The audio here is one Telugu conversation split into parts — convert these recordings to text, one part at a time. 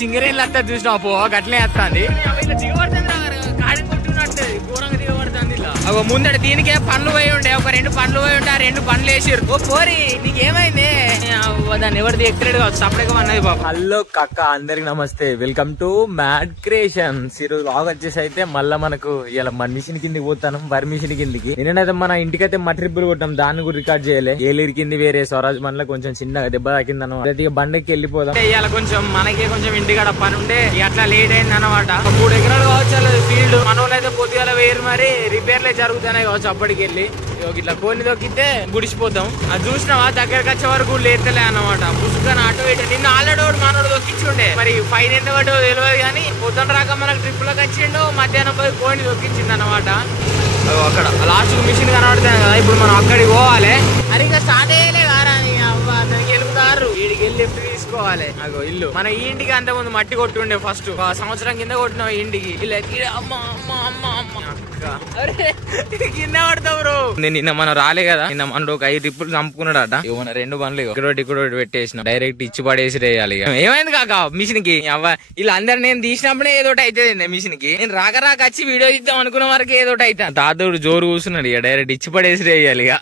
సింగరేళ్ళు వస్తా చూసినా పో గట్లే వస్తుంది కాడని కొట్టున్నట్టు ఘోరంగా దిగబడుతుంది ఇలా ముందట దీనికే పండ్లు పోయి ఉండే ఒక 2 పండ్లు పోయి ఉంటే ఆ 2 పండ్లు వేసిరు. ఓ పోరి నీకేమైంది దాన్ని ఎవరిది ఎక్కలేడు కావచ్చు సపరేట్గా అన్నది బాబు. హలో కక్క అందరికి నమస్తే, వెల్కమ్ టు మ్యాడ్ క్రియేషన్స్. ఈ రోజు లాగ్ వచ్చేసి అయితే మళ్ళా మనకు ఇలా మన మిషన్ కిందికి పోతాను, వరి మిషన్ కిందికి. నేనైతే మన ఇంటికైతే ట్రిప్పులు కొట్టాం, దాన్ని కూడా రికార్డ్ చేయలే. ఏలిరి కింది వేరే స్వరాజ్ మనలో కొంచెం చిన్నగా దెబ్బ తాకిందను బండికి వెళ్ళిపోదాం. ఇవాళ కొంచెం మనకి కొంచెం ఇంటికాడ పని ఉండే అట్లా లేట్ అయింది అనమాట. 3 ఎకరాలు కావచ్చు ఫీల్డ్, మన వాళ్ళు అయితే పొద్దుగాల వేరు మరి రిపేర్లే జరుగుతున్నాయి కావచ్చు. అప్పటికి వెళ్ళి ఇట్లా కోని దొక్కితే గుడిసిపోతాం. అది చూసినావా దగ్గరకు వచ్చే వరకు లేతలే అన్నమాట. పుసుకొని అటు ఇటు నిన్న ఆల్రెడీ మనోడు దొక్కించుండే, మరి ఫైన్ ఎంత పడ్డో తెలియదు కానీ పొద్దున రాక మనకు ట్రిప్పులకు వచ్చిండు, మధ్యాహ్నం పోయి కోని దొక్కించింది అనమాట. అక్కడ లాస్ట్ మిషన్ కనబడుతుంది కదా, ఇప్పుడు మనం అక్కడికి పోవాలి. అది ఇంకా స్టార్ట్ అయ్యలే కారా అతనికి వెళ్తారు, వీడికి వెళ్ళి లిఫ్ట్ తీసుకోవాలి. అగో ఇల్లు మన ఈ ఇంటికి అంత ముందు మట్టి కొట్టుండే, ఫస్ట్ సంవత్సరం కింద కొట్టినాం ఈ ఇంటికి. కింద పడతావు బ్రో. నిన్న మనం రాలే కదా, నిన్న మన ఒక 5 ట్రిప్పులు చంపుకున్నాడట. మన 2 బండ్లు ఇక్కడ పెట్టేసిన డైరెక్ట్ ఇచ్చి పడేసి వేయాలి. ఏమైంది కాక మిషన్ కి ఇలా అందరు నేను తీసినప్పుడే ఏదోటి అవుతుంది మిషన్ కి. నేను రాక వచ్చి వీడియో ఇద్దాం అనుకున్న వరకు ఏదోటి అవుతాను. తాతడు జోరు కూర్చున్నాడు, ఇక డైరెక్ట్ ఇచ్చి పడేసి వేయాలి. ఇక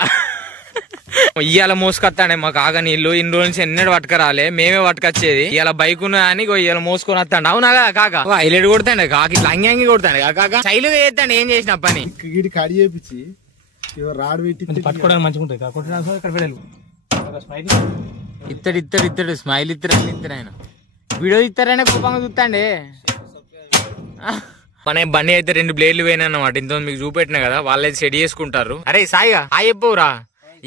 ఇవాళ మోసుకొస్తాడే మా కాక నీళ్ళు. ఇన్ని రోజు నుంచి ఎన్నడూ పట్టుకరాలే, మేమే పట్టుకొచ్చేది. ఇలా బైక్ ఉన్నా అని ఇవాళ మోసుకొని వస్తాడు. అవునా కాక హైలైట్ కొడతాండే కాక, ఇట్లా అంగి కొడతాండే కాక స్టైల్ చేస్తాడు. ఏం చేసిన పని కడి చేపించి రాడు పెట్టి పట్టుకోవడానికి మంచిగా ఉంటుంది. ఇత్తడు స్మైల్ ఇద్దరు ఆయన వీడియో ఇస్తారనే కోపంగా చూస్తాండే. మన బండి అయితే 2 బ్లేడ్లు పోయినా అన్నమాట. ఇంత మీకు చూపెట్టినా కదా, వాళ్ళైతే సెట్ చేసుకుంటారు. అరే సాయిగా చెప్పవురా,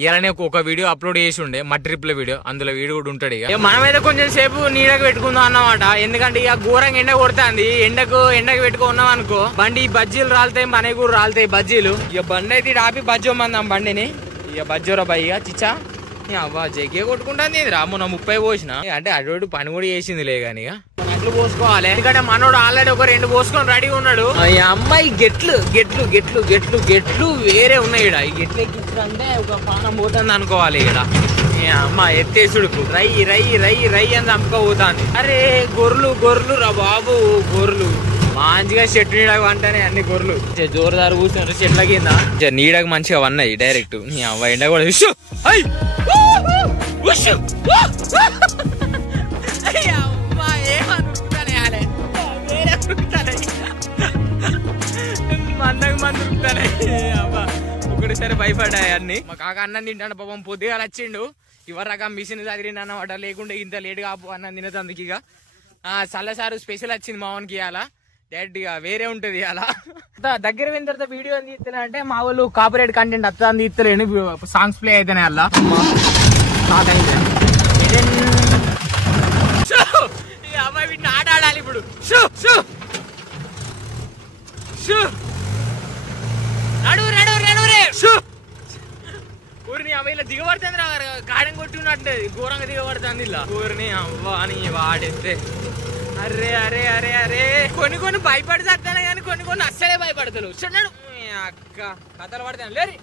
ఇలానే ఒక వీడియో అప్లోడ్ చేసి ఉండే మా ట్రిప్ లో వీడియో, అందులో వీడియో కూడా ఉంటాడు. ఇక మనమైతే కొంచెం సేపు నీడకు పెట్టుకుందాం అన్నమాట. ఎందుకంటే ఇక ఘోరంగా ఎండ కొడుతుంది. ఎండకు పెట్టుకున్నాం అనుకో బండి బజ్జీలు రాలుతాయి, మనకి కూడా రాలుతాయి బజ్జీలు. ఇక బండి అయితే ఆపి బజ్జోమందాం బండిని. ఇక బజ్జోరా బై ఇక చిచ్చా అవ్వా జగ్గే కొట్టుకుంటుంది రా. మొన్న 30 పోసిన అంటే అటు పని కూడా చేసింది లే గాని అట్లు పోసుకోవాలి. ఎందుకంటే మనోడు ఆల్రెడీ ఒక 2 పోసుకొని రెడీగా ఉన్నాడు. అమ్మాయి గెట్లు వేరే ఉన్నాయి. ఈ గెట్లు ఎక్కించారంటే ఒక పానం పోతుంది అనుకోవాలి. ఇక్కడ అమ్మ ఎత్తేసుడుకు రై అని చంపుకోపోతాను. అరే గొర్రెలు రా బాబు, గొర్రెలు మంచిగా చెట్టు నీడకు అంటానే అన్ని గొర్రెలు జోరుదారు కూర్చున్నారు చెట్ల కింద. నీడకు మంచిగా వన్నాయి డైరెక్ట్. ఎండ కూడా ఒకటిసారి భయపడ్డాయి అన్ని. మా కాక అన్నం తింటాడు పాపం, పొద్దుగా వచ్చిండు. ఇవరాక మిషన్ చదివిండు అన్నమాట. లేకుంటే ఇంత లేట్ కాపు అన్నం తినదందుకు. ఇక చల్లసారు స్పెషల్ వచ్చింది మావన్కి. ఇవాళ డైరెక్ట్ గా వేరే ఉంటది. అలా దగ్గర పోయిన తర్వాత వీడియో అని తీస్తున్నా అంటే మా వాళ్ళు కాపరేట్ కంటెంట్ వస్తుంది తీస్తలేను, సాంగ్స్ ప్లే అయితేనే అలా అమ్మాయి వీటిని ఆడాలి ఇప్పుడు. ఊరిని అమ్మాయి ఇలా దిగబడుతుంది రా, కాడం కొట్టి ఉన్నట్లేదు ఘోరంగా దిగబడుతుంది ఇలా. ఊరిని అవ్వ అని వాడేస్తే అరే కొన్ని భయపడి చేస్తాను కానీ కొన్ని అస్సలే భయపడతారు. చూడండి అక్క కథలు పడతాను లేరి.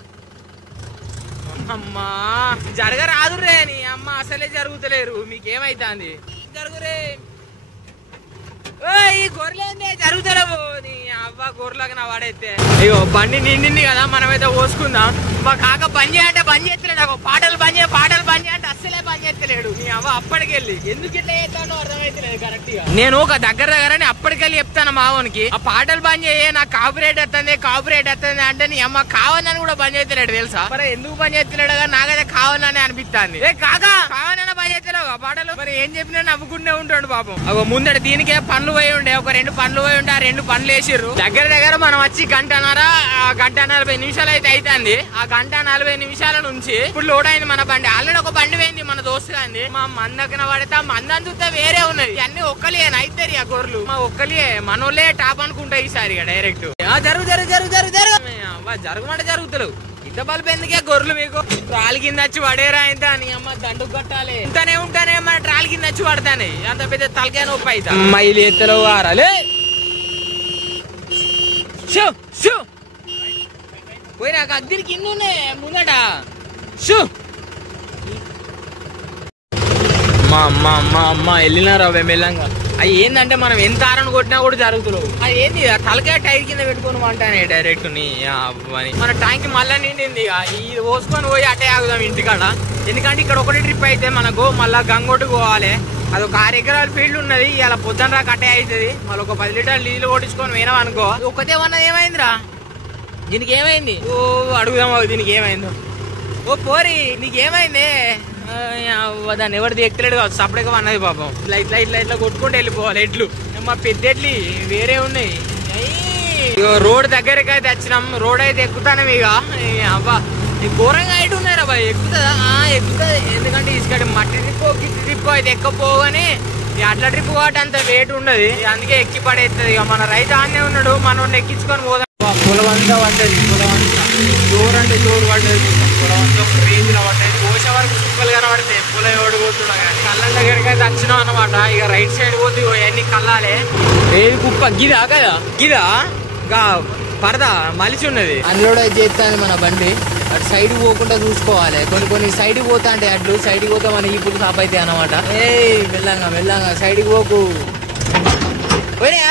అమ్మా జరగరాదు రే నీ అమ్మ, అసలే జరుగుతలేరు. మీకేమైతుంది జరుగురే ఈ గొర్రెలేందే జరుగుతలేవు. నీ అవ్వ గొర్రెలాగా నా వాడైతే. అయ్యో బండి నిండింది కదా, మనమైతే పోసుకుందాం. మా కాక బంద్ చేయంటే బంద్ చేస్తలేడు. పాటలు బంద్ చేయ అంటే అస్సలే బంద్ చేస్తలేడు. నీ అవ్వ అప్పటికెళ్ళి ఎందుకు ఇట్లా చేస్తానో అర్థమైతలేదు కరెక్ట్ గా. నేను ఒక దగ్గరని అప్పటికెళ్ళి చెప్తాను మావనికి, ఆ పాటలు బంద్ చేయ నాకు కాపరేట్ వస్తుంది అంటే నీ అమ్మ కావాలని కూడా బంద్ చేస్తలేడు తెలుసా. మరి ఎందుకు బంద్ చేస్తలేడు కానీ నాకైతే కావాలని అనిపిస్తుంది. కాకా కావాలన్నా బంద్ చేస్తలేవు ఆ పాటలు. మరి ఏం చెప్పినా నవ్వుకుంటూ ఉంటాడు పాపం. అగో ముందట దీనికే పండ్లు పోయి ఉండే, ఒక 2 పండ్లు పోయి ఉంటే ఆ 2 పండ్లు వేసిర్రు. దగ్గర మనం వచ్చి గంట 40 నిమిషాలు అయితే అవుతుంది. ఆ 1:40 నిమిషాల నుంచి ఇప్పుడు లోడ్ అయింది మన బండి. ఆల్రెడీ ఒక బండి పోయింది మన దోస్తు అంది. మా మందకిన పడితే ఆ మందని చూస్తే వేరే ఉన్నది. అన్ని ఒక్కలే అయితారు ఆ గొర్రెలు, మా ఒక్కలే మనోళ్ళే టాప్ అనుకుంటా ఈసారి డైరెక్ట్. జరగమంటే జరుగుతలేవు. ఇంత బల్బు ఎందుకే గొర్రెలు మీకు? ట్రాల్ కింద వచ్చి పడేరా ఇంత నీ అమ్మ దండుకు కట్టాలి. ఇంతనే ఉంటానే మన ట్రాల్ కింద వచ్చి పడతానే. అంత పెద్ద తలకాయ నొప్పి అయితే మైలు ఎత్తలో వారాలే. పోయినా అగ్గిరి కింద ఉన్నాయి ముందట. మా వెళ్ళినారా మెల్లంగా. అది ఏంటంటే మనం ఎంత ఆరను కొట్టినా కూడా జరుగుతున్నావు. అది ఏంది తలకాయ టైర్ కింద పెట్టుకొని అంటానే డైరెక్ట్ ని మన ట్యాంక్ మళ్ళా నిండింది. ఇది పోసుకొని పోయి అటే ఆగుదాం ఇంటికాడ. ఎందుకంటే ఇక్కడ ఒకటి ట్రిప్ అయితే మనకు మళ్ళా గంగోటు పోవాలి. అది ఒక 6 ఎకరాల ఫీల్డ్ ఉన్నది. ఇలా పొద్దున రా కట్టే అవుతుంది. మళ్ళీ ఒక 10 లీటర్లు నీళ్ళు కొట్టించుకొని పోయినాం అనుకో. ఒకటే ఉన్నది ఏమైందిరా దీనికి ఏమైంది? ఓ అడుగుదాం దీనికి ఏమైందో. ఓ పోరి నీకేమైంది? దాన్ని ఎవరిది ఎక్కలేడు కావచ్చు. సపరేట్గా అన్నది పాపం. ఇట్లా ఇట్లా ఇట్లా కొట్టుకుంటూ వెళ్ళిపోవాలి. ఎడ్లు మా పెద్ద ఎడ్లు వేరే ఉన్నాయి. రోడ్ దగ్గరకి అయితే వచ్చినాం. రోడ్ అయితే ఎక్కుతాను ఇక. అబ్బా ఘోరంగా అయితే ఉన్నారా బాయ్? ఎక్కుతుందా? ఎక్కుతుంది. ఎందుకంటే ఇసుక మట్టి ట్రిప్ గిట్టి ట్రిప్ అయితే ఎక్కపోగానే అట్లా ట్రిప్ కాబట్టి అంత వెయిట్ ఉండదు. అందుకే ఎక్కి పడేస్తుంది. ఇక మన రైతు ఆనే ఉన్నాడు. మనం ఎక్కించుకొని పోదాం. పొలవంతా పడ్డది. పొలవంతా జోరు అంటే జోరు పడ్డది. పొలవంతా ఒక రేంజ్ లో పడ్డది. కోసే వరకు చుక్కలు కనబడతాయి. పొలం ఎవడు పోతున్నా కానీ కళ్ళ దగ్గరికి అయితే వచ్చినాం అనమాట. ఇక రైట్ సైడ్ పోతే అన్ని కళ్ళాలే. రేవి కుప్ప గిదా కదా? గిదా పరదా మలిచి ఉన్నది. అన్లోడ్ అయితే చేస్తాను మన బండి. అటు సైడ్ పోకుండా చూసుకోవాలి. కొన్ని సైడ్ పోతా అంటే అట్లు సైడ్కి పోతా మన ఇప్పుడు సాప్ అయితే అనమాట. ఏ మెల్లంగా మెల్లంగా సైడ్కి పోకు. పోయినా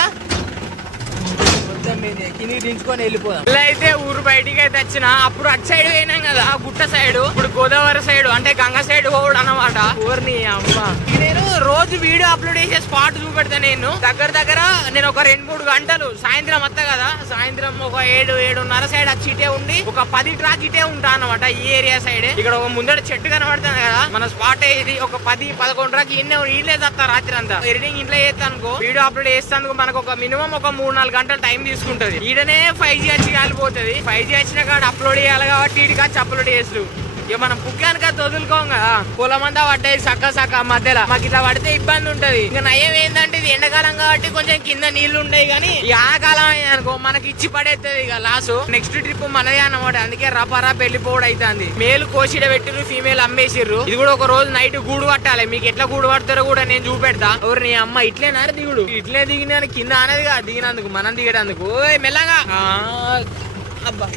కిందికి దించుకొని వెళ్ళిపోదాం. ఇలా అయితే ఊరు బయటికి అయితే వచ్చిన. అప్పుడు అటు సైడ్ పోయినాం కదా ఆ గుట్ట సైడ్. ఇప్పుడు గోదావరి సైడ్ అంటే గంగ సైడ్ పోవడం అనమాట. ఊరిని అమ్మ నేను రోజు వీడియో అప్లోడ్ చేసే స్పాట్ చూపెడతా. నేను దగ్గర నేను ఒక 2-3 గంటలు సాయంత్రం వస్తా కదా. సాయంత్రం ఒక 7-7:30 సైడ్ వచ్చి ఇటే ఉండి ఒక 10 ట్రాక్ ఇటే ఉంటా అనమాట. ఈ ఏరియా సైడ్ ఇక్కడ ఒక ముందర చెట్టు కనబడుతుంది కదా మన స్పాట్. ఇది ఒక 10-11 ట్రాక్ ఇల్లే తత్తా రాత్రి అంతా. ఎడిటింగ్ ఇంట్లో చేస్తానుకో వీడియో అప్లోడ్ చేస్తాను మనకు ఒక మినిమం ఒక 3-4 గంటలు టైం తీసుకుంటది. ఈడనే 5G వచ్చి కాలిపోతుంది. 5G వచ్చిన కాడ అప్లోడ్ చేయాలి కాబట్టి ఈడికి వచ్చి అప్లోడ్ చేస్తారు. ఇక మనం పుక్కానికి వదులుకోం కదా. పొలం అంతా పడ్డాయి సక్క మధ్యలో. మాకు ఇట్లా పడితే ఇబ్బంది ఉంటది. ఇక నయం ఏంటంటే ఇది ఎండాకాలం కాబట్టి కొంచెం కింద నీళ్లు ఉండయి. కానీ ఈ ఆకాలం అనుకో మనకి ఇచ్చి పడేస్తుంది ఇక లాసు. నెక్స్ట్ ట్రిప్ మనదే అన్నమాట. అందుకే రపారా వెళ్ళిపోవడం అవుతుంది. మేలు కోసిడ పెట్టిరు, ఫీమేల్ అమ్మేసిర్రు. ఇది కూడా ఒక రోజు నైట్ గూడు పట్టాలి. మీకు ఎట్లా గూడు పడతారో కూడా నేను చూపెడతా. ఎవరు నీ అమ్మ ఇట్లేనా దిగుడు? ఇట్లే దిగిన కింద అనేదిగా దిగినందుకు మనం దిగేటందుకు మెల్లగా అబ్బా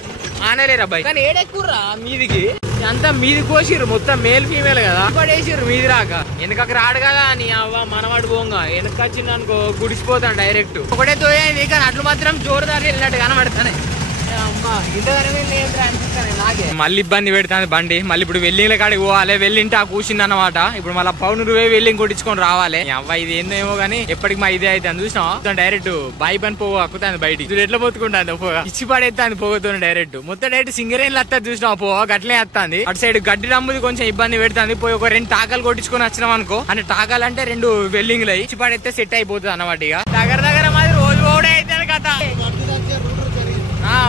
ఆనలేరు అబ్బాయి. కానీ ఏడెక్కుర్రా మీదికి అంతా మీది కోసిర్రు. మొత్తం మేల్ ఫీమేల్ కదా పడేసిర్రు మీది రాక. వెనకకి రాడు కదా నీ అవ్వ మనవాడు పోంగా. వెనక వచ్చింది అనుకో గుడిసిపోతాను డైరెక్ట్. ఒకటే తోయింది కానీ అట్లు మాత్రం జోరుదారి వెళ్ళినట్టు కనబడతానే. మళ్ళీ ఇబ్బంది పెడతాను బండి. మళ్ళీ ఇప్పుడు వెల్లింగ్ల కాడికి పోవాలి. వెళ్ళింటే ఆ కూర్చుంది అనమాట. ఇప్పుడు మళ్ళీ పౌను రూపాయి వెల్లింగ్ కొట్టించుకొని రావాలి. అవ్వ ఇది ఏందేమో గానీ ఎప్పటికి మా ఇదే అయితే చూసినా డైరెక్ట్ బాయి పని పోగు అక్కుతాను బయటికి. ఎట్లా పోతుకుంటాను పోగా ఇచ్చి పడేస్తాను పోగుతుంది డైరెక్ట్. మొత్తం డైరెక్ట్ సింగరేన్లు వస్తుంది చూసినా పోగా గట్లే వస్తుంది. అటు సైడ్ గడ్డి నమ్ముది కొంచెం ఇబ్బంది పెడుతుంది. పోయి ఒక 2 టాకాలు కొట్టించుకొని వచ్చినాం అనుకో. అంటే టాకాలు అంటే 2 వెల్లింగ్లు ఇచ్చి పడేస్తే సెట్ అయిపోతుంది అన్నమాట. ఇక దగ్గర మాది రోజు పోవడే అవుతుంది కదా.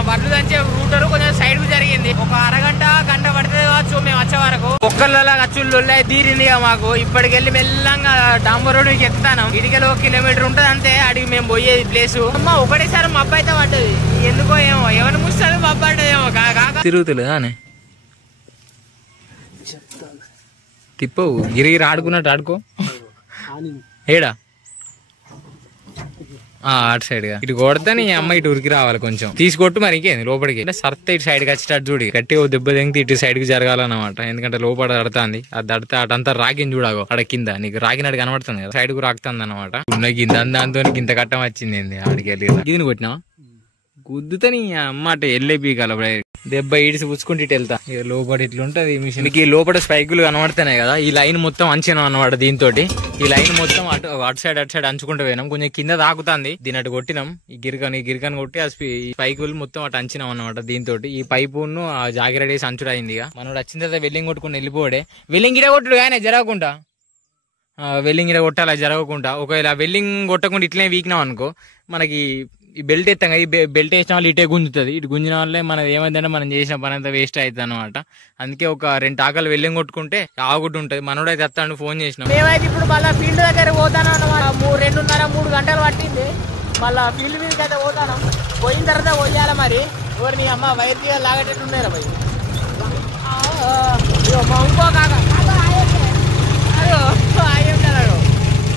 వడ్లు దంచే రూటర్ కొంచెం సైడ్ కు జరిగింది. ఒక అరగంట గంట పడుతుంది కావచ్చు మేము వచ్చే వరకు. ఒక్కళ్ళ ఖర్చులు తీరింది మాకు. ఇప్పటికెళ్ళి మెల్లంగా డాంబర్ రోడ్ ఎక్కుతాను. ఇటుకెళ్ళి 1 కిలోమీటర్ ఉంటది అంతే అడిగి మేము పోయేది ప్లేస్. అమ్మ ఒకటేసారి మబ్బు అయితే పడ్డది. ఎందుకో ఏమో ఎవరిని ముస్తుంది మబ్బు పడ్డదేమో కాక తిరుగుతులేదు అని తిప్పవు. గిరిగిరి ఆడుకున్నట్టు ఆడుకో. ఏడా అటు సైడ్ గా ఇటు కొడితే నీ అమ్మ ఇటు ఉరికి రావాలి. కొంచెం తీసుకొట్టు మరి ఇంకేంది లోపలికి సర్త ఇటు సైడ్ కి వచ్చేటట్టు చూడు. గట్టి దెబ్బ తెంగితే ఇటు సైడ్ కి జరగాలన్నమాట. ఎందుకంటే లోపల దడుతుంది. అది దడితే అటంతా రాకిని చూడాగో అక్కడ కింద నీకు రాకినట్టు కనబడుతుంది కదా. సైడ్ కు రాకుతుంది అనమాట. కింద దాంతో ఇంత కట్టం వచ్చింది. ఆడికి వెళ్ళి గిదిని కొట్టినావా గుద్దుతా నీ అమ్మ అటు వెళ్ళే పీకాల దెబ్బ ఈడిసి పుచ్చుకుంటే ఇటు వెళ్తా. లోపల ఇట్లుంటది మిషన్ కి. లోపల స్పైకులు కనబడుతున్నాయి కదా. ఈ లైన్ మొత్తం అంచినాం అనమాట. దీంతో ఈ లైన్ మొత్తం అటు సైడ్ అంచుకుంటూ పోయినాం. కొంచెం కింద తాకుతాంది. దీని అటు కొట్టినాం. ఈ గిరికని కొట్టి ఆ స్పైకులు మొత్తం అటు అంచినాం అనమాట. దీంతో ఈ పైపును ఆ జాగిరెడ్ వేసి అంచుడు అయింది. ఇక మనోడు వచ్చిన తర్వాత వెల్లింగ్ కొట్టుకుని వెళ్ళిపోడే. వెల్లింగ్ గిడ కొట్టుడు కానీ జరగకుండా వెల్లింగ్ గిడ కొట్టాలి జరగకుండా. ఒకవేళ వెల్లింగ్ కొట్టకుండా ఇట్లనే వీకినాం అనుకో మనకి ఈ బెల్ట్ ఎత్తాం కదా. ఈ బెల్ట్ వేసిన వాళ్ళు ఇటే గుంజుతుంది. ఇటు గుంజిన వాళ్ళే మనది ఏమైందంటే మనం చేసిన పని అంతా వేస్ట్ అవుతుంది అనమాట. అందుకే ఒక 2 టాకాలు వెల్లింగ్ కొట్టుకుంటే ఆగుంటు ఉంటుంది. మనోడైతే వస్తాను ఫోన్ చేసినాం. మేమైతే ఇప్పుడు మళ్ళీ ఫీల్డ్ దగ్గర పోతాను అనమాట. 2.5-3 గంటలు పట్టింది. మళ్ళీ ఫీల్డ్ మీదకి అయితే పోతాను. పోయిన తర్వాత పోయాలి మరి. ఎవరిని అమ్మ వైర్ తీయాలి లాగేటట్టు ఉన్నారా భయ్. ఇంకో కాక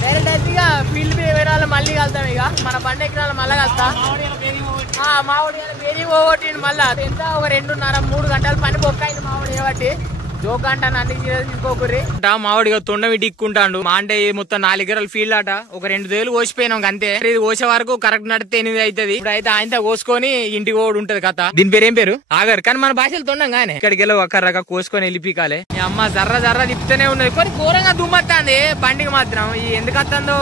డైరెక్ట్ అయితే ఇక ఫీల్డ్ మీద వేరే మళ్ళీ కలుతాం. ఇక మన బండి ఎక్కిన మళ్ళీ కలుస్తా. మామిడి వేడి పోగొట్టిండు మళ్ళా. ఎంత ఒక 2.5-3 గంటల పని బొక్క అయింది మామిడి కాబట్టి. జోక్ అంటాను అన్ని తీసుకోకూరి మావాడిగా తొండవి డిక్కుంటాడు. మా అంటే మొత్తం 4 ఎకరాల ఫీల్డ్ ఆట. ఒక 2 దేలు కోసిపోయినాం అంతే. ఇది కోసే వరకు కరెక్ట్ నడితే 8 అవుతుంది. ఇప్పుడు అయితే ఆయనతో కోసుకొని ఇంటికి కూడా ఉంటది కథ. దీని పేరు ఏం పేరు ఆగర్, కానీ మన భాషలు తొండం గానే ఇక్కడికి వెళ్ళి ఒకరగా కోసుకొని వెళ్ళిపికాలే. అమ్మ జర్ర తిప్పుతూనే ఉన్నది. కొన్ని ఘోరంగా దుమ్మత్తాంది బండికి మాత్రం. ఎందుకు వస్తుందో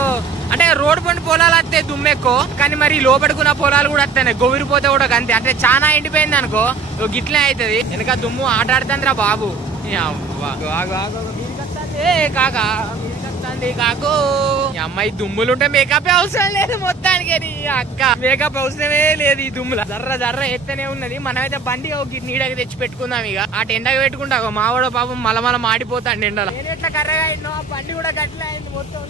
అంటే రోడ్డు పండి పొలాలు వస్తాయి దుమ్మెక్కో, కానీ మరి లోపడుకున్న పొలాలు కూడా వస్తాయి. గొవిరిపోతే కూడా అంతే. అంటే చాలా ఎండిపోయింది అనుకో గిట్లే అవుతుంది. వెనక దుమ్ము ఆట ఆడుతుందిరా బాబు. కాకా కాకు అమ్మాయి దుమ్ములుంటే మేకప్ అవసరం లేదు మొత్తానికి. అక్క మేకప్ అవసరమే లేదు ఈ దుమ్ముల. జర్ర ఎత్తనే ఉన్నది. మనమైతే బండి నీడకి తెచ్చి పెట్టుకుందాం. ఇక ఆ ఎండగా పెట్టుకుంటా మావాడు పాపం మలమల మాడిపోతాండి ఎండలో. నేను ఎట్లా కర్రగా అయినా బండి కూడా గట్ల అయింది మొత్తం.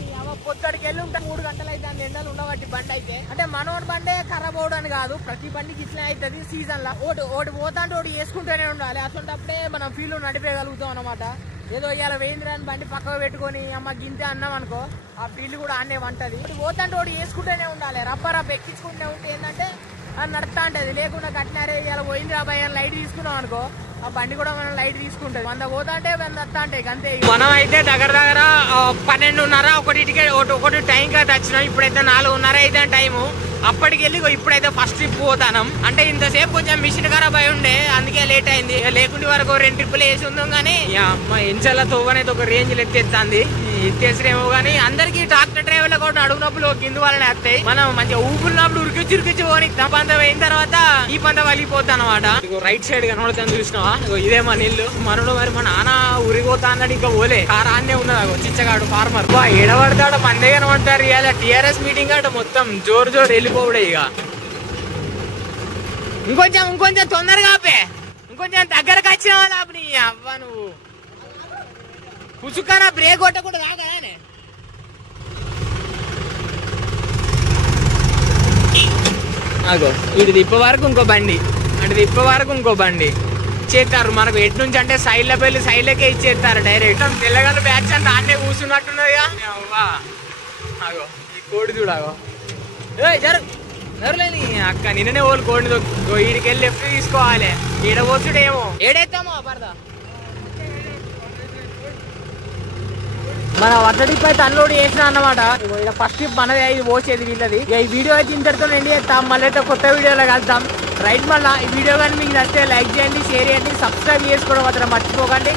పొద్దుడికి వెళ్ళి ఉంటా 3 గంటలు అయితే ఎండలు ఉండబట్టి బండి అయితే. అంటే మనోడి బండే ఖరాబ్ అవడానికి కాదు, ప్రతి బండికి ఇట్లా అవుతుంది సీజన్ లా. ఒకటి పోతా అంటే ఒకటి వేసుకుంటూనే ఉండాలి. అసలుంటప్పుడే మనం ఫీల్ నడిపేయగలుగుతాం అనమాట. ఏదో ఇవాళ వేయింద్రాన్ని బండి పక్కకు పెట్టుకొని అమ్మ గింతే అన్నాం అనుకో ఆ ఫీల్డ్ కూడా అన్నే వంటది. పోతాంటే ఒకటి వేసుకుంటూనే ఉండాలి. రప్ప ఎక్కించుకుంటే ఉంటే ఏంటంటే అది నడుస్తా ఉంటది. లేకుండా కట్టినారే ఇలా పోయింది రాబాయ్ లైట్ తీసుకున్నాం అనుకో ఆ బండి కూడా మనం లైట్ తీసుకుంటది. 100 పోతా అంటే 100 వస్తా అంటే అంతే. మనం అయితే దగ్గర 12:30 ఒకటి టైం కా వచ్చినాం. ఇప్పుడైతే 4:30 అయితే టైము. అప్పటికి వెళ్ళి ఇప్పుడైతే ఫస్ట్ ట్రిప్ పోతాం. అంటే ఇంతసేపు కొంచెం మిషన్ ఖరాబ్ అయి ఉండే, అందుకే లేట్ అయింది. లేకుంటే వరకు 2 ట్రిప్పులు వేసి ఉందాం. కానీ మా ఎంచల తోవనైతే ఒక రేంజ్ ఎత్తేస్తుంది. ఎత్తేసినేమో కానీ అందరికి ట్రాక్టర్ డ్రైవర్లు కూడా అడుగునప్పుడు కింద వాళ్ళని వస్తాయి. మనం మంచిగా ఊపున్నప్పుడు ఉరికిచ్చి పోని పంత అయిన తర్వాత ఈ పంత వలిగిపోతా అనమాట. రైట్ సైడ్ కనబడుతుంది చూసినావా? ఇదే మన ఇల్లు. మనలో మరి మా నాన్న ఉరిపోతా అన్నాడు. ఇంకా పోలే కార్ ఆన్నే ఉన్నది. చిచ్చగాడు ఫార్మర్ ఎడబడతాడు మందే కనబడతారు. ఇవాళ టీఆర్ఎస్ మీటింగ్ అట మొత్తం జోరు వెళ్ళిపోవడే. ఇక ఇంకొంచెం తొందరగా ఆపే. ఇంకొంచెం దగ్గరకు వచ్చిన వాళ్ళు అవ్వ నువ్వు పుసుకానా బ్రేక్ కొట్టకుండా రాగానే. అగో ఇటు తిప్ప వరకు ఇంకో బండి, అటు తిప్ప వరకు ఇంకో బండి ఇచ్చేస్తారు మనకు. ఎటు నుంచి అంటే సైడ్ లో వెళ్ళి సైడ్ లకే ఇచ్చేస్తారు డైరెక్ట్. తెల్లగల్లు బ్యాచ్ అంతా ఆన్నే కూర్చున్నట్టున్నదిగా. అగో ఈ కోడి చూడగో జరలేని అక్క నిన్ననే ఓళ్ళు కోడిని ఈడికెళ్ళి లెఫ్ట్ తీసుకోవాలి. ఈడ పోసుడేమో ఏడైతామో పరదా. మన వడ్ల ట్రిప్ అయితే అన్లోడ్ చేసిన అన్నమాట. ఫస్ట్ ట్రిప్ మనదే ఇది పోసేది వీళ్ళది. ఈ వీడియో అయితే ఇంతటితో ఎండ్ చేస్తాం. మళ్ళీ అయితే కొత్త వీడియోలో కలుద్దాం. రైట్ మళ్ళీ ఈ వీడియో కానీ మీకు నచ్చితే లైక్ చేయండి, షేర్ చేయండి, సబ్స్క్రైబ్ చేసుకోవడం మాత్రం మర్చిపోకండి.